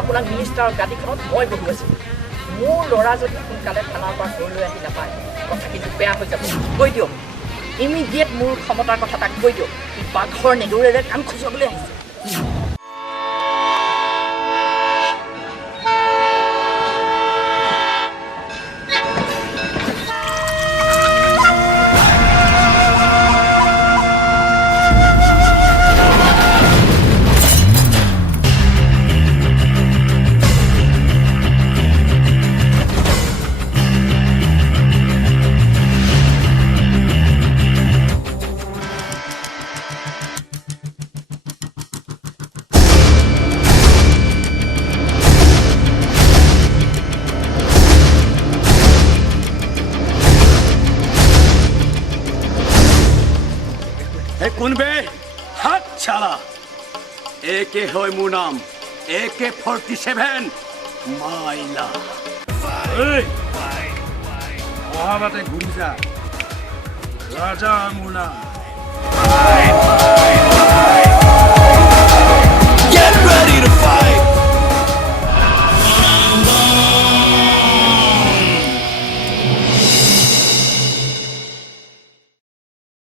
আপোনাক মিনিষ্টাৰৰ গাড়ীখনত মই বহি আছোঁ মোৰ ল'ৰা যদি সোনকালে থানাৰ পৰা ঘৰলৈ আহি নাপায় কথা কিন্তু বেয়া হৈ যাব কৈ দিয়ক ইমিডিয়েট মোৰ ক্ষমতাৰ কথা তাক কৈ দিয়ক বাঘৰ নেদুৰেৰে কাম খোজলৈ আহিছে কোনবে হাত ছাড়া একে হয় মোৰ নাম AK-47 মাইলা অহাবাতে ঘূৰি যা ৰাজা মোৰ নাম